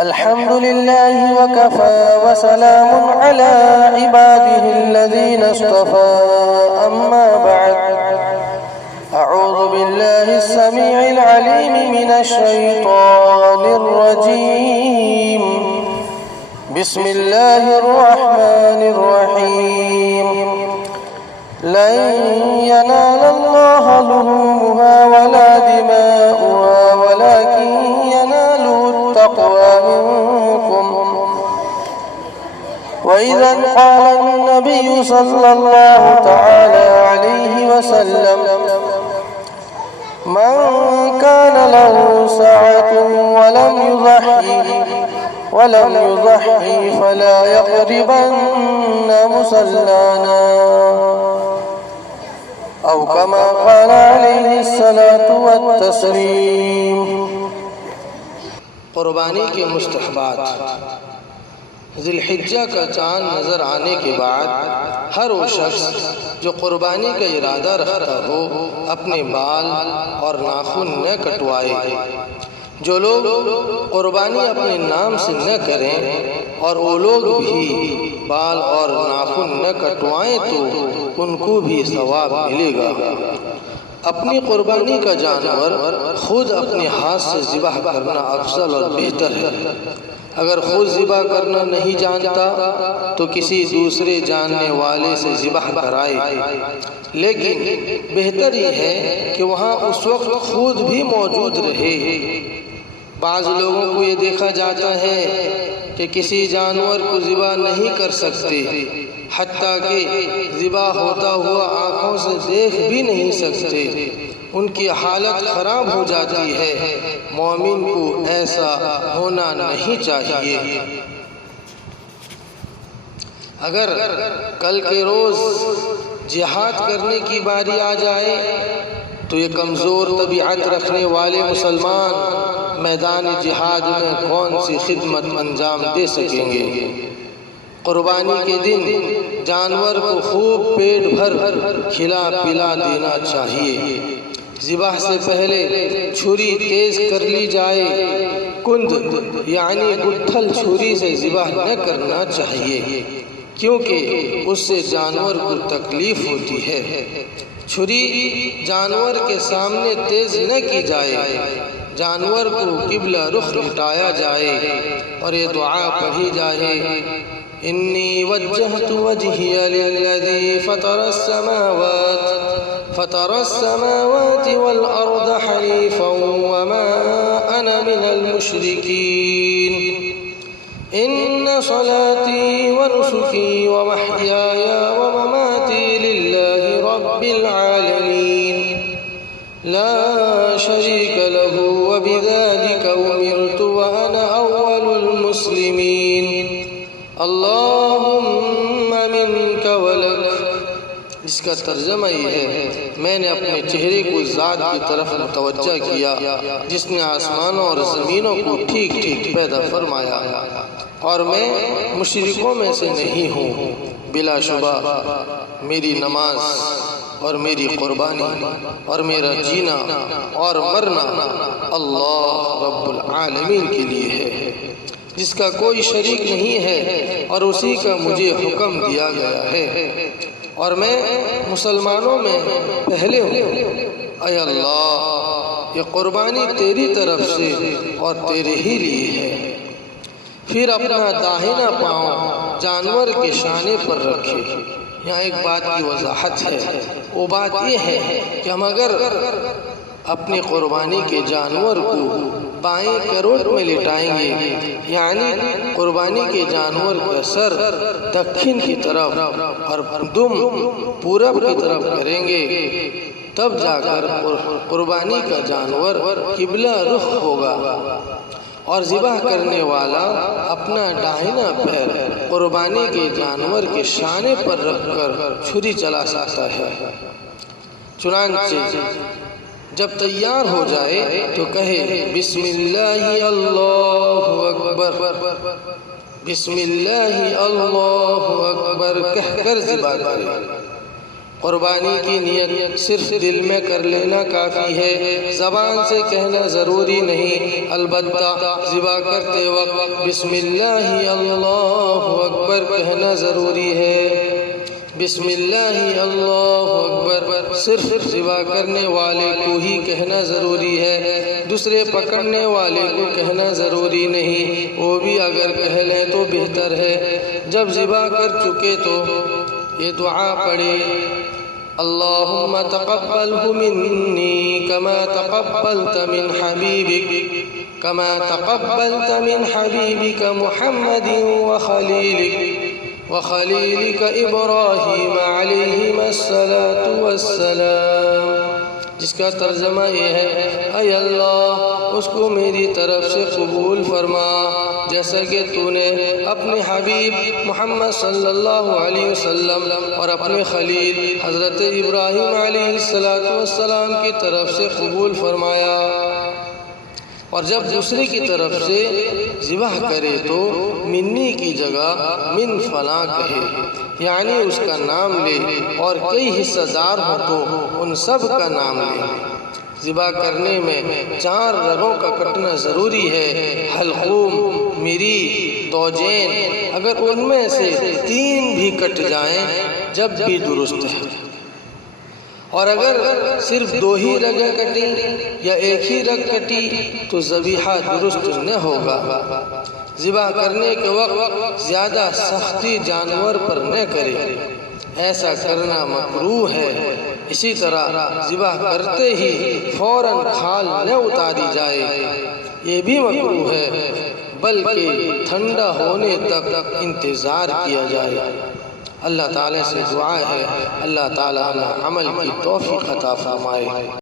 الحمد لله وكفى وسلام على عباده الذين اصطفى أما بعد أعوذ بالله السميع العليم من الشيطان الرجيم بسم الله الرحمن الرحيم لن ينال الله لحومها ولا دماؤها ولكن يناله التقوى منكم وإذا قال النبي صلى الله تعالى عليه وسلم من كان له سعة ولم يضحي فلا يقربن مصلانا أو كما قال عليه الصلاة والتسليم۔ قربانی کے مستحبات۔ ذی الحجہ کا چاند نظر آنے کے بعد ہر وہ شخص جو قربانی کا ارادہ رکھتا ہو اپنے بال اور ناخن نہ کٹوائے۔ جو لوگ قربانی اپنے نام سے نہ کریں اور وہ لوگ بھی بال اور ناخن نہ کٹوائیں تو ان کو بھی ثواب ملے گا۔ اپنی قربانی کا جانور خود اپنے ہاتھ سے ذبح کرنا افضل اور بہتر ہے۔ اگر خود ذبح کرنا نہیں جانتا تو کسی دوسرے جاننے والے سے ذبح کرائے، لیکن بہتر یہ ہے کہ وہاں اس وقت خود بھی موجود رہے۔ بعض لوگوں کو یہ دیکھا جاتا ہے کہ کسی جانور کو ذبح نہیں کر سکتے، حتیٰ کہ ذبح ہوتا ہوا آنکھوں سے دیکھ بھی نہیں سکتے، ان کی حالت خراب ہو جاتی ہے۔ مومن کو ایسا ہونا نہیں چاہیے۔ اگر کل کے روز جہاد کرنے کی باری آ جائے تو یہ کمزور طبیعت رکھنے والے مسلمان میدان جہاد میں کون سی خدمت انجام دے سکیں گے؟ قربانی کے دن جانور کو خوب پیٹ بھر کھلا پلا دینا چاہیے۔ ذبح سے پہلے چھری تیز کر لی جائے۔ کند یعنی گٹھل چھری سے ذبح نہ کرنا چاہیے، کیونکہ اس سے جانور کو تکلیف ہوتی ہے۔ چھری جانور کے سامنے تیز نہ کی جائے، جانور کو قبلہ رخ لٹایا جائے اور یہ دعا پڑھی جائے: انی وجہت وجہی للذی فطر السماوات والارض حنیفا وما انا من المشرکین ان صلاتی ونسکی ومحیای ومماتی للہ رب العالمین لا شریک لہ وبذلک امرت وانا اول المسلمین اللہم منک ولک۔ اس کا ترجمہ یہ ہے: میں نے اپنے چہرے کو ذات کی طرف متوجہ کیا جس نے آسمانوں اور زمینوں کو ٹھیک ٹھیک پیدا فرمایا، اور میں مشرکوں میں سے نہیں ہوں۔ بلا شبہ میری نماز اور میری قربانی اور میرا جینا اور مرنا اللہ رب العالمین کے لیے ہے، جس کا کوئی شریک نہیں ہے، اور اسی کا مجھے حکم دیا گیا ہے، اور میں مسلمانوں میں پہلے ہوں۔ اے اللہ، یہ قربانی تیری طرف سے اور تیرے ہی لیے ہے۔ پھر اپنا داہنا پاؤں جانور کے شانے پر رکھے۔ یہاں ایک بات کی وضاحت ہے، وہ بات یہ ہے کہ ہم اگر اپنی قربانی کے جانور کو بائیں کروٹ میں لٹائیں گے، یعنی قربانی کے جانور کا سر دکھن کی طرف اور دم پورب کی طرف کریں گے، تب جا کر قربانی کا جانور قبلہ رخ ہوگا، اور ذبح کرنے والا اپنا داہنا پیر قربانی کے جانور کے شانے پر رکھ کر چھری چلا سکتا ہے۔ چنانچہ جب تیار ہو جائے تو کہے: بسم اللہ اللہ اکبر، بسم اللہ اللہ اکبر کہہ کر ذبح کرے۔ قربانی کی نیت صرف دل میں کر لینا کافی ہے، زبان سے کہنا ضروری نہیں۔ البتہ ذبح کرتے وقت بسم اللہ اللہ اکبر کہنا ضروری ہے۔ بسم اللہ اللہ اکبر صرف ذبح کرنے والے کو ہی کہنا ضروری ہے، دوسرے پکڑنے والے کو کہنا ضروری نہیں، وہ بھی اگر کہہ لیں تو بہتر ہے۔ جب ذبح کر چکے تو یہ دعا پڑھے، اللہم تقبلہ منی کما تقبلت من حبیبک کما تقبلت من حبیبک محمد وخلیلک ابراہیم علیہم الصلاة والسلام، جس کا ترجمہ یہ ہے، اے اللہ اس کو میری طرف سے قبول فرما جیسا کہ تو نے اپنے حبیب محمد صلی اللہ علیہ وسلم اور اپنے خلیل حضرت ابراہیم علیہ السلام کی طرف سے قبول فرمایا۔ اور جب دوسرے کی طرف سے ذبح کرے تو منی کی جگہ من فلاں کہے، یعنی اس کا نام لے، اور کئی حصہ دار ہو تو ان سب کا نام لے۔ ذبح کرنے میں 4 رگوں کا کٹنا ضروری ہے، حلقوم، مری، توجین، اگر ان میں سے 3 بھی کٹ جائیں جب بھی درست ہے، اور اگر صرف 2 ہی رگیں کٹیں یا 1 ہی رگ کٹی تو ذبیحہ درست نہ ہوگا۔ ذبح کرنے کے وقت زیادہ سختی جانور پر نہ کرے، ایسا کرنا مکروہ ہے۔ اسی طرح ذبح کرتے ہی فوراً کھال نہ اتاری جائے، یہ بھی مکروہ ہے، بلکہ ٹھنڈا ہونے تک انتظار کیا جائے۔ اللہ تعالیٰ سے دعا ہے اللہ تعالیٰ ہمیں عمل کی توفیق عطا فرمائے۔